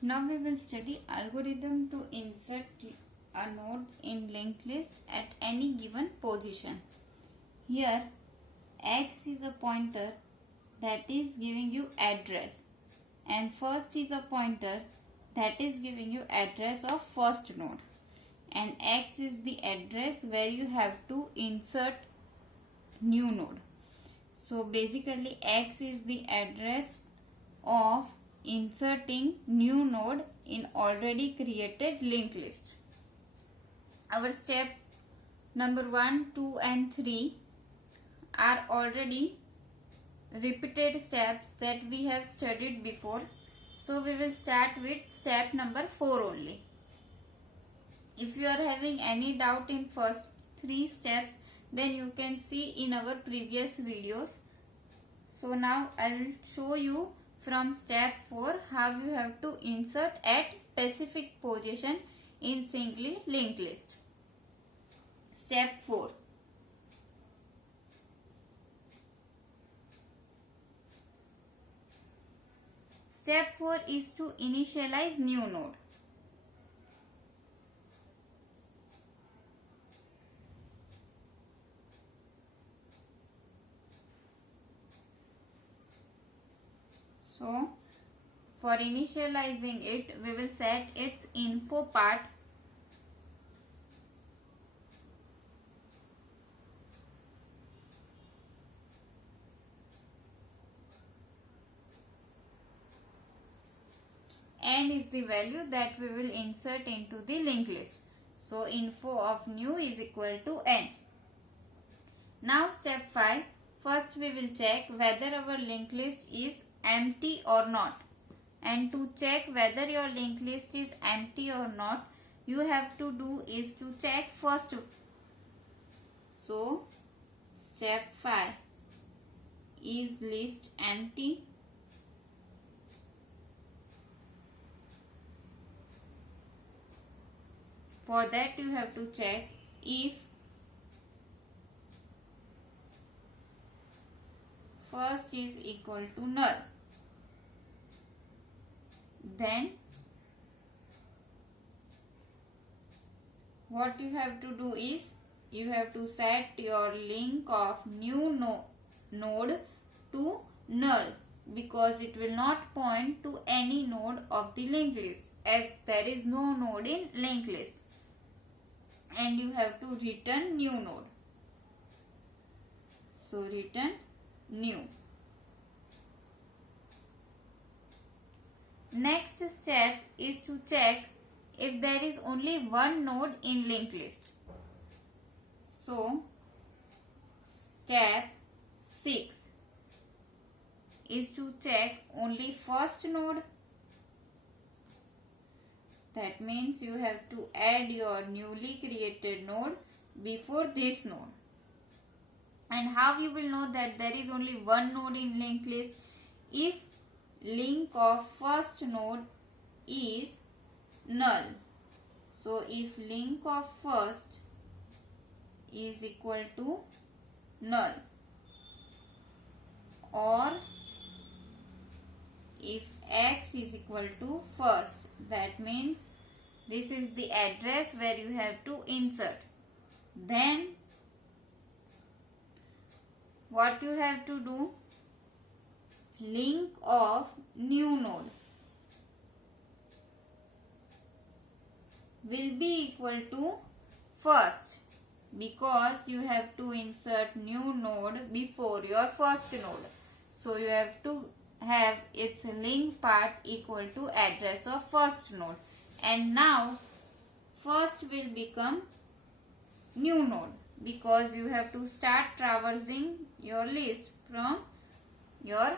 Now we will study algorithm to insert a node in linked list at any given position. Here x is a pointer that is giving you address, and first is a pointer that is giving you address of first node, and x is the address where you have to insert new node. So basically x is the address of inserting new node in already created linked list. Our step number 1, 2 and 3 are already repeated steps that we have studied before. So we will start with step number 4 only. If you are having any doubt in first 3 steps, then you can see in our previous videos. So now I will show you from step 4 how you have to insert at specific position in singly linked list. Step 4. Step 4 is to initialize new node. So for initializing it, we will set its info part n is the value that we will insert into the linked list. So info of new is equal to n. Now step 5. First we will check whether our linked list is empty or not. And to check whether your linked list is empty or not, you have to do is to check first. So step 5, is list empty? For that you have to check if first is equal to null. Then what you have to do is you have to set your link of new node to null, because it will not point to any node of the linked list, as there is no node in linked list. And you have to return new node. So return new. Next step is to check if there is only one node in linked list. So step 6 is to check only first node. That means you have to add your newly created node before this node. And how you will know that there is only one node in linked list? If link of first node is null. So if link of first is equal to null, or if x is equal to first, that means this is the address where you have to insert. Then what you have to do? Link of new node will be equal to first, because you have to insert new node before your first node. So you have to have its link part equal to address of first node. And now first will become new node, because you have to start traversing your list from your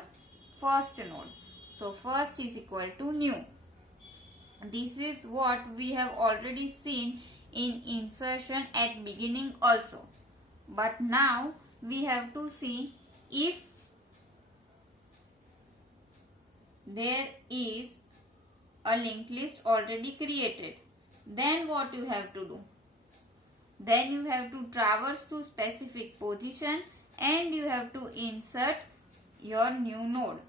first node. So first is equal to new. This is what we have already seen in insertion at beginning also. But now we have to see if there is a linked list already created. Then what you have to do? Then you have to traverse to specific position and you have to insert your new node.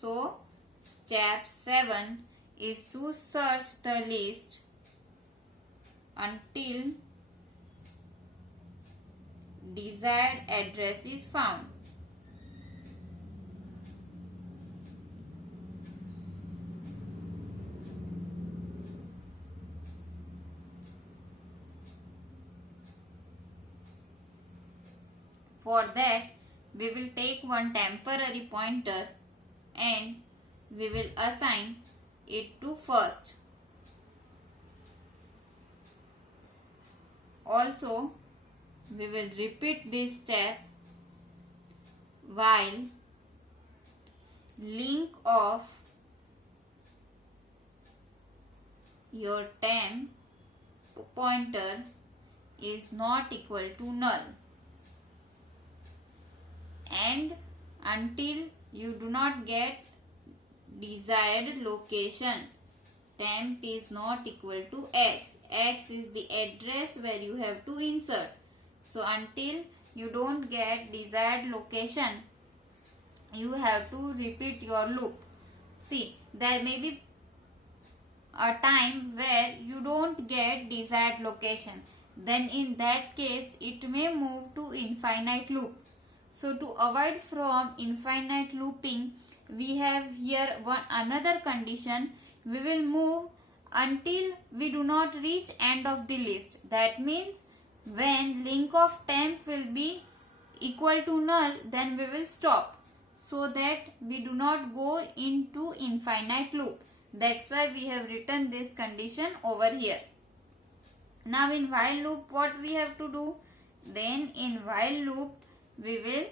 So step 7 is to search the list until desired address is found. For that, we will take one temporary pointer and we will assign it to first. Also, we will repeat this step while link of your temp pointer is not equal to null, and until you do not get desired location. Temp is not equal to x. X is the address where you have to insert. So until you don't get desired location, you have to repeat your loop. See, there may be a time where you don't get desired location. Then in that case, it may move to infinite loop. So to avoid from infinite looping, we have here another condition. We will move until we do not reach end of the list. That means when link of temp will be equal to null, then we will stop, so that we do not go into infinite loop. That's why we have written this condition over here. Now in while loop, what we have to do? Then in while loop, we will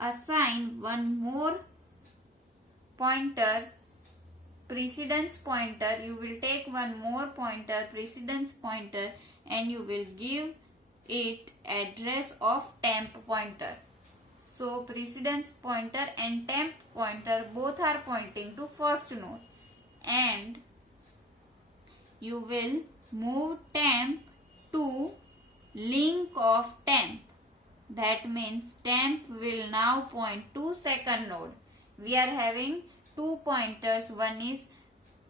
assign one more pointer, precedence pointer. You will take one more pointer, precedence pointer, and you will give it address of temp pointer. So precedence pointer and temp pointer both are pointing to first node, and you will move temp to link of temp. That means temp will now point to second node. We are having two pointers. One is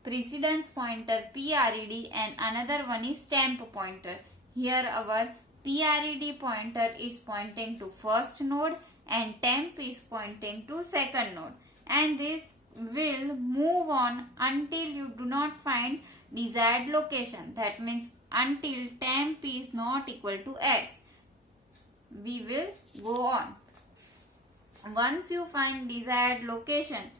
precedence pointer PRED and another one is temp pointer. Here our PRED pointer is pointing to first node and temp is pointing to second node. And this will move on until you do not find desired location. That means until temp is not equal to x. We will go on. Once you find desired location,